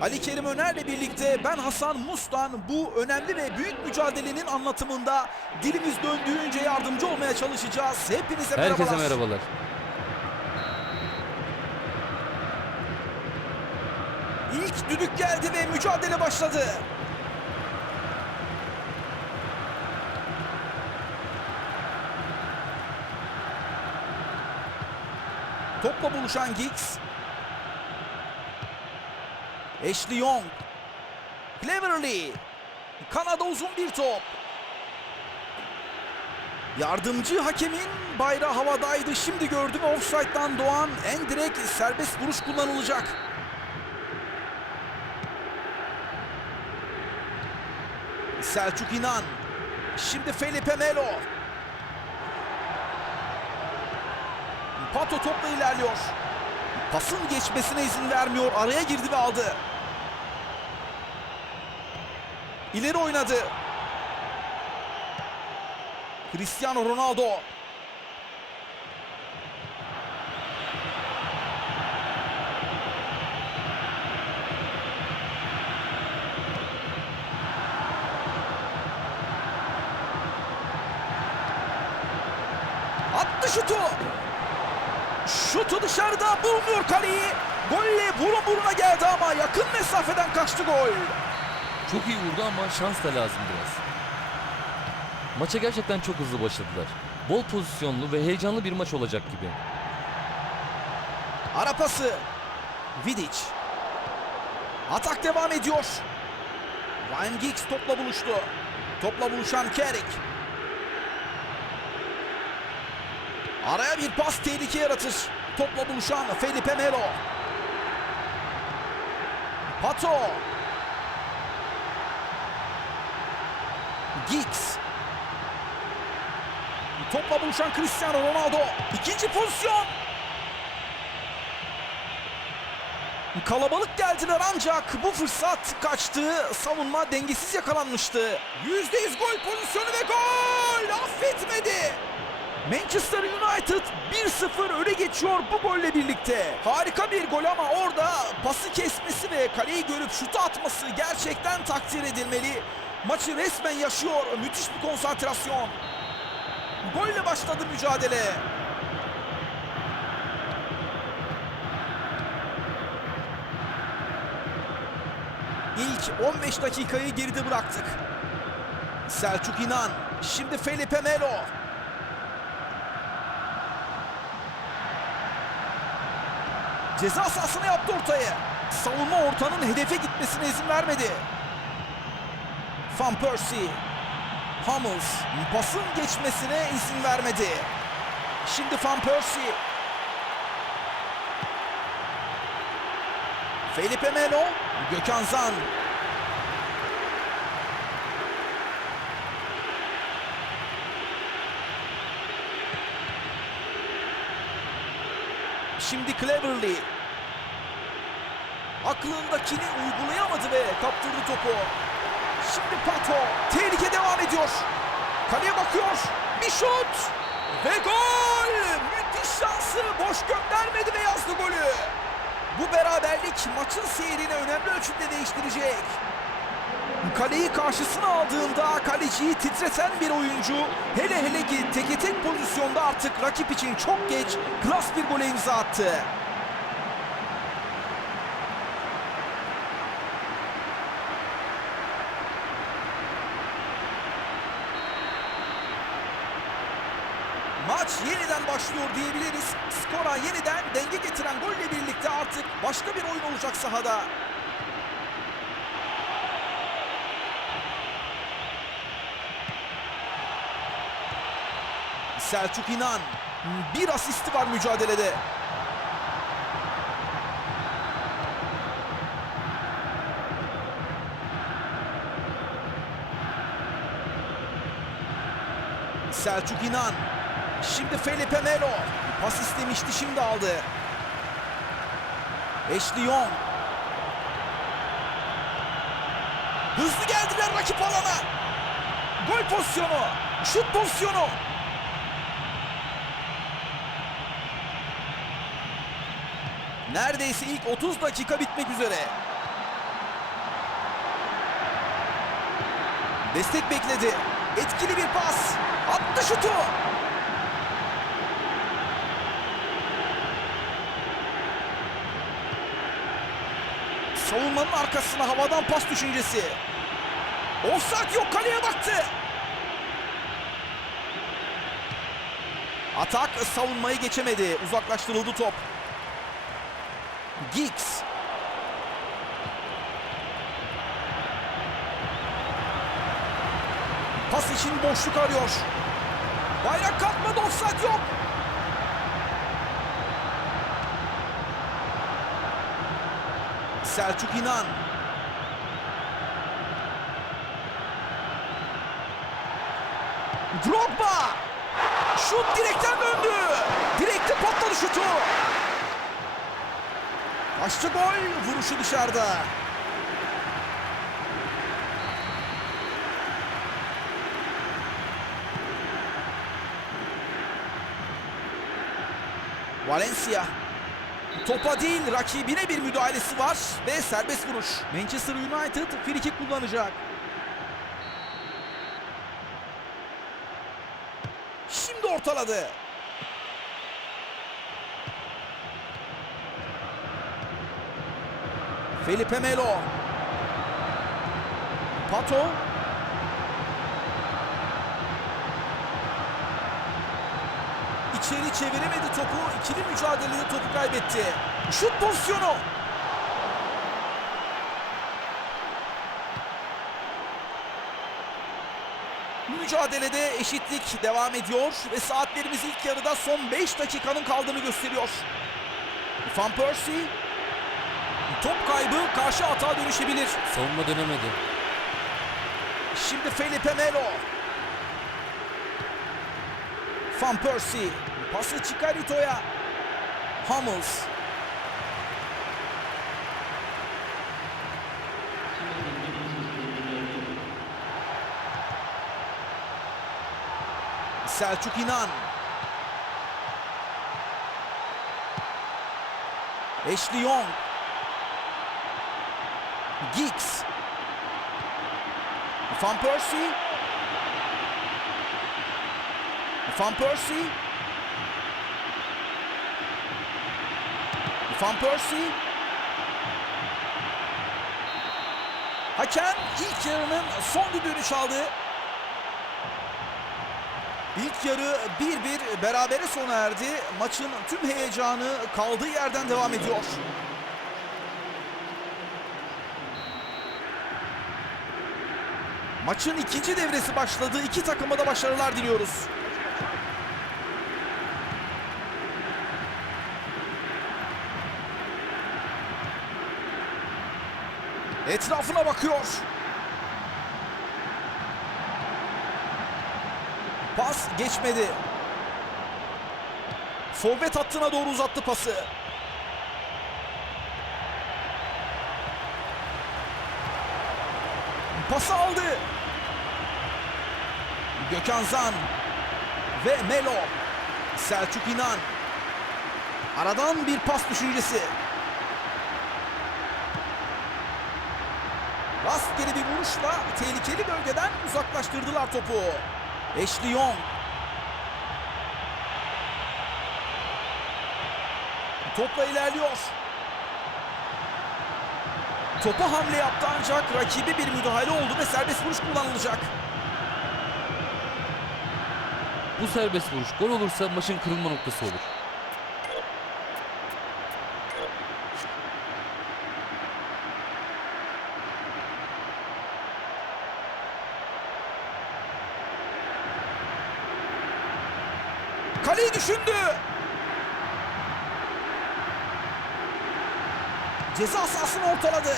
Ali Kerim Öner'le birlikte ben Hasan Mustan bu önemli ve büyük mücadelenin anlatımında dilimiz döndüğünce yardımcı olmaya çalışacağız. Hepinize merhabalar. Herkese merhabalar. İlk düdük geldi ve mücadele başladı. Topla buluşan Giggs. Ashley Young. Cleverly. Kanada uzun bir top. Yardımcı hakemin bayrağı havadaydı. Şimdi gördüm offside'dan doğan en direkt serbest vuruş kullanılacak. Selçuk İnan. Şimdi Felipe Melo. Pato topla ilerliyor. Pasın geçmesine izin vermiyor. Araya girdi ve aldı. İleri oynadı. Cristiano Ronaldo. Attı şutu. Şutu dışarıda bulmuyor kaleyi. Golle burun buruna geldi ama yakın mesafeden kaçtı gol. Çok iyi vurdu ama şans da lazım biraz. Maça gerçekten çok hızlı başladılar. Bol pozisyonlu ve heyecanlı bir maç olacak gibi. Ara pası. Vidic. Atak devam ediyor. Ryan Giggs topla buluştu. Topla buluşan Kerik. Araya bir pas tehlike yaratır. Topla buluşan Felipe Melo. Pato. Giggs. Topla buluşan Cristiano Ronaldo. İkinci pozisyon. Kalabalık geldiler ancak bu fırsat kaçtı. Savunma dengesiz yakalanmıştı. %100 gol pozisyonu ve gol! Affetmedi. Manchester United 1-0 öne geçiyor bu golle birlikte. Harika bir gol ama orada pası kesmesi ve kaleyi görüp şutu atması gerçekten takdir edilmeli. Maçı resmen yaşıyor. Müthiş bir konsantrasyon. Golle başladı mücadele. İlk 15 dakikayı geride bıraktık. Selçuk İnan, şimdi Felipe Melo. Ceza sahasına yaptı ortayı. Savunma ortanın hedefe gitmesine izin vermedi. Van Persie. Hummels pasın geçmesine izin vermedi. Şimdi Van Persie. Felipe Melo, Gökhan Zan. Şimdi Cleverly. Aklındakini uygulayamadı ve kaptırdı topu. Şimdi Pato. Tehlike devam ediyor. Kaleye bakıyor. Bir şut. Ve gol. Müthiş şansı. Boş göndermedi ve yazdı golü. Bu beraberlik maçın seyrini önemli ölçüde değiştirecek. Kaleyi karşısına aldığında kaleciyi titreten bir oyuncu hele hele ki teke tek pozisyonda artık rakip için çok geç klas bir gole imza attı. Maç yeniden başlıyor diyebiliriz. Skora yeniden denge getiren golle birlikte artık başka bir oyun olacak sahada. Selçuk İnan bir asisti var mücadelede. Selçuk İnan Şimdi Felipe Melo. Pas istemişti şimdi aldı. Ashley Young. Hızlı geldiler rakip alana. Gol pozisyonu. Şut pozisyonu. Neredeyse ilk 30 dakika bitmek üzere. Destek bekledi. Etkili bir pas. Attı şutu. Savunmanın arkasına havadan pas düşüncesi. Offside yok kaleye baktı. Atak savunmayı geçemedi. Uzaklaştırıldı top. Giggs. Pas için boşluk arıyor. Bayrak kalkmadı offside yok. Selçuk İnan. Drogba. Şut direkten Kaçtı gol. Vuruşu dışarıda. Valencia. Topa değil rakibine bir müdahalesi var ve serbest vuruş. Manchester United friki kullanacak. Şimdi ortaladı. Felipe Melo. Pato. İçeri çeviremedi topu. İkili mücadelede topu kaybetti. Şut pozisyonu. Mücadelede eşitlik devam ediyor ve saatlerimiz ilk yarıda son 5 dakikanın kaldığını gösteriyor. Van Persie top kaybı karşı atağa dönüşebilir. Savunma dönemedi. Şimdi Felipe Melo. Van Persie. Pası Chikarito'ya. Hummels. Selçuk İnan. Ashley Young. Giggs. Van Persie. Van Persie. Van Persie. Hakem ilk yarının son düdüğünü çaldı. İlk yarı 1-1 berabere sona erdi. Maçın tüm heyecanı kaldığı yerden devam ediyor. Maçın ikinci devresi başladı. İki takıma da başarılar diliyoruz. Etrafına bakıyor. Pas geçmedi. Forvet hattına doğru uzattı pası. Pası aldı. Gökhan Zan ve Melo. Selçuk İnan. Aradan bir pas düşüncesi. Rastgele bir vuruşla tehlikeli bölgeden uzaklaştırdılar topu. Ashley Young. Topla ilerliyor. Topa hamle yaptı ancak rakibi bir müdahale oldu ve serbest vuruş kullanılacak. Bu serbest vuruş gol olursa maçın kırılma noktası olur. Kaleyi düşündü. Ceza sahasını ortaladı.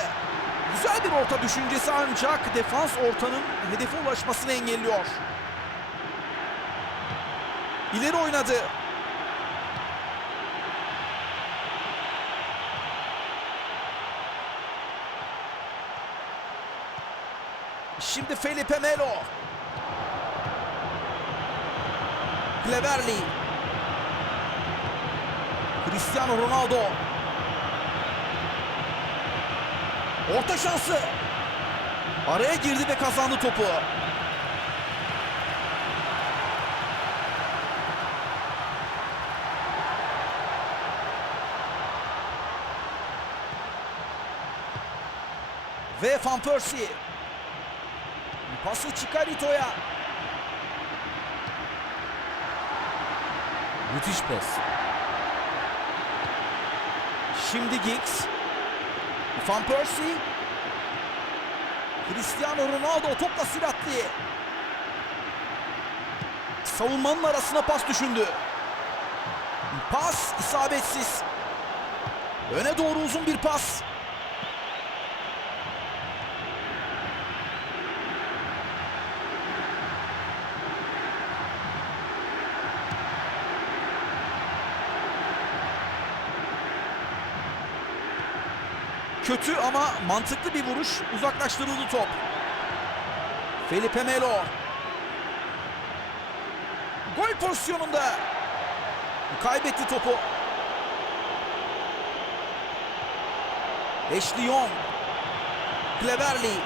Güzel bir orta düşüncesi ancak defans ortanın hedefe ulaşmasını engelliyor. İleri oynadı. Şimdi Felipe Melo. Cleverley. Cristiano Ronaldo. Orta şansı. Araya girdi ve kazandı topu. Ve Van Persie. Pası Chikarito'ya. Müthiş pas. Şimdi Giggs. Van Persie. Cristiano Ronaldo topla süratli. Savunmanın arasına pas düşündü. Pas isabetsiz. Öne doğru uzun bir pas. Kötü ama mantıklı bir vuruş. Uzaklaştırıldı top. Felipe Melo. Gol pozisyonunda. Kaybetti topu. Ashley Young. Cleverly.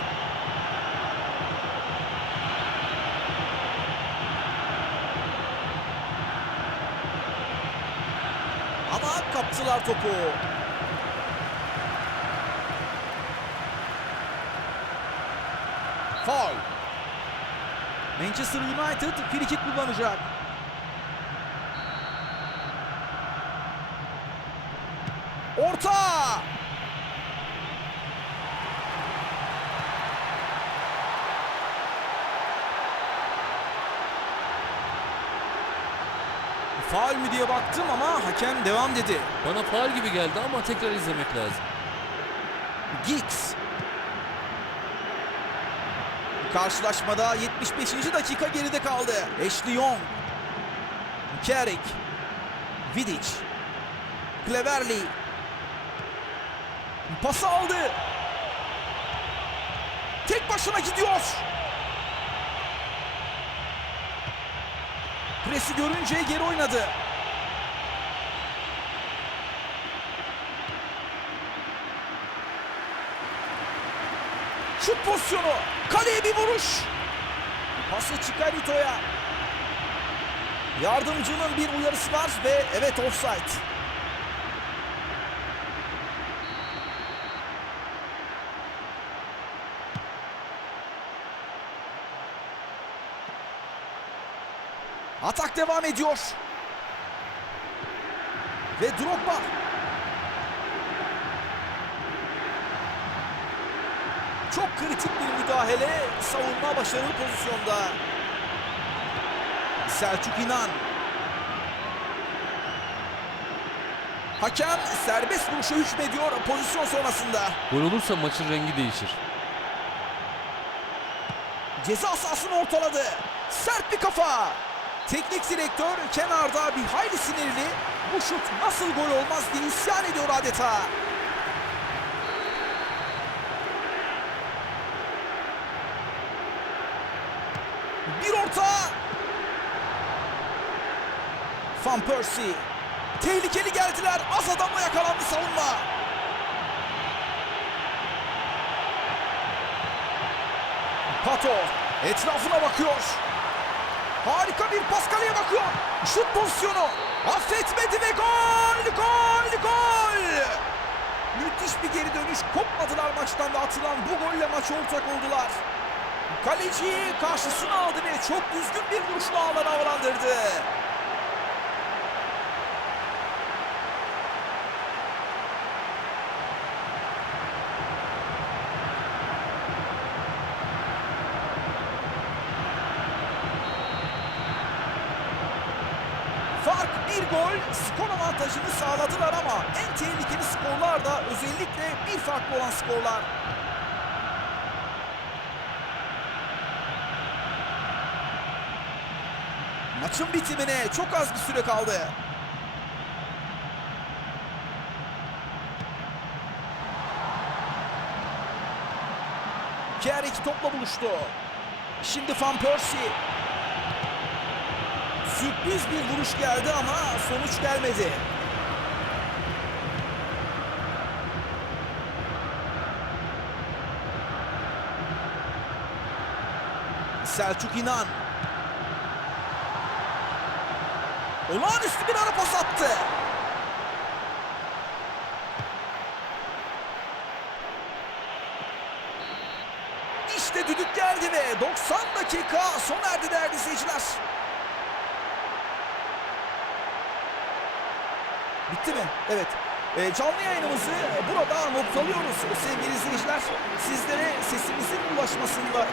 Ama kaptılar topu. Faul. Manchester United frikik kullanacak. Orta! Faul mü diye baktım ama hakem devam dedi. Bana faal gibi geldi ama tekrar izlemek lazım. Giggs. Karşılaşmada 75. dakika geride kaldı. Ashley Young. Carrick. Vidic. Cleverly. Pası aldı. Tek başına gidiyor. Presi görünce geri oynadı. Şut pozisyonu. Kaleye bir vuruş. Pası Chikarito'ya. Yardımcının bir uyarısı var ve evet offside. Atak devam ediyor. Ve Drogba. Çok kritik bir müdahale. Savunma başarılı pozisyonda. Selçuk İnan. Hakem serbest vuruşa hükmediyor pozisyon sonrasında. Gol olursa maçın rengi değişir. Ceza sahasını ortaladı. Sert bir kafa. Teknik direktör kenarda bir hayli sinirli. Bu şut nasıl gol olmaz diye isyan ediyor adeta. Bir orta. Van Persie. Tehlikeli geldiler. Az adamla yakalandı savunma. Pato etrafına bakıyor. Harika bir pas kaleye bakıyor. Şut pozisyonu. Affetmedi ve gol! Gol! Gol! Müthiş bir geri dönüş. Kopmadılar maçtan ve atılan bu golle maça ortak oldular. Kaleci karşısına aldı ve çok düzgün bir vuruşla ağlara havalandırdı. Fark bir gol skor avantajını sağladılar ama en tehlikeli skorlar da özellikle bir farklı olan skorlar. Maçın bitimine çok az bir süre kaldı. Carrick topla buluştu. Şimdi Van Persie. Sürpriz bir vuruş geldi ama sonuç gelmedi. Selçuk İnan. Olağanüstü bir ara pas attı. İşte düdük geldi ve 90 dakika sona erdi değerli izleyiciler. Bitti mi? Evet. Ee, canlı yayınımızı burada not alıyoruz sevgili izleyiciler. Sizlere sesimizin ulaşmasında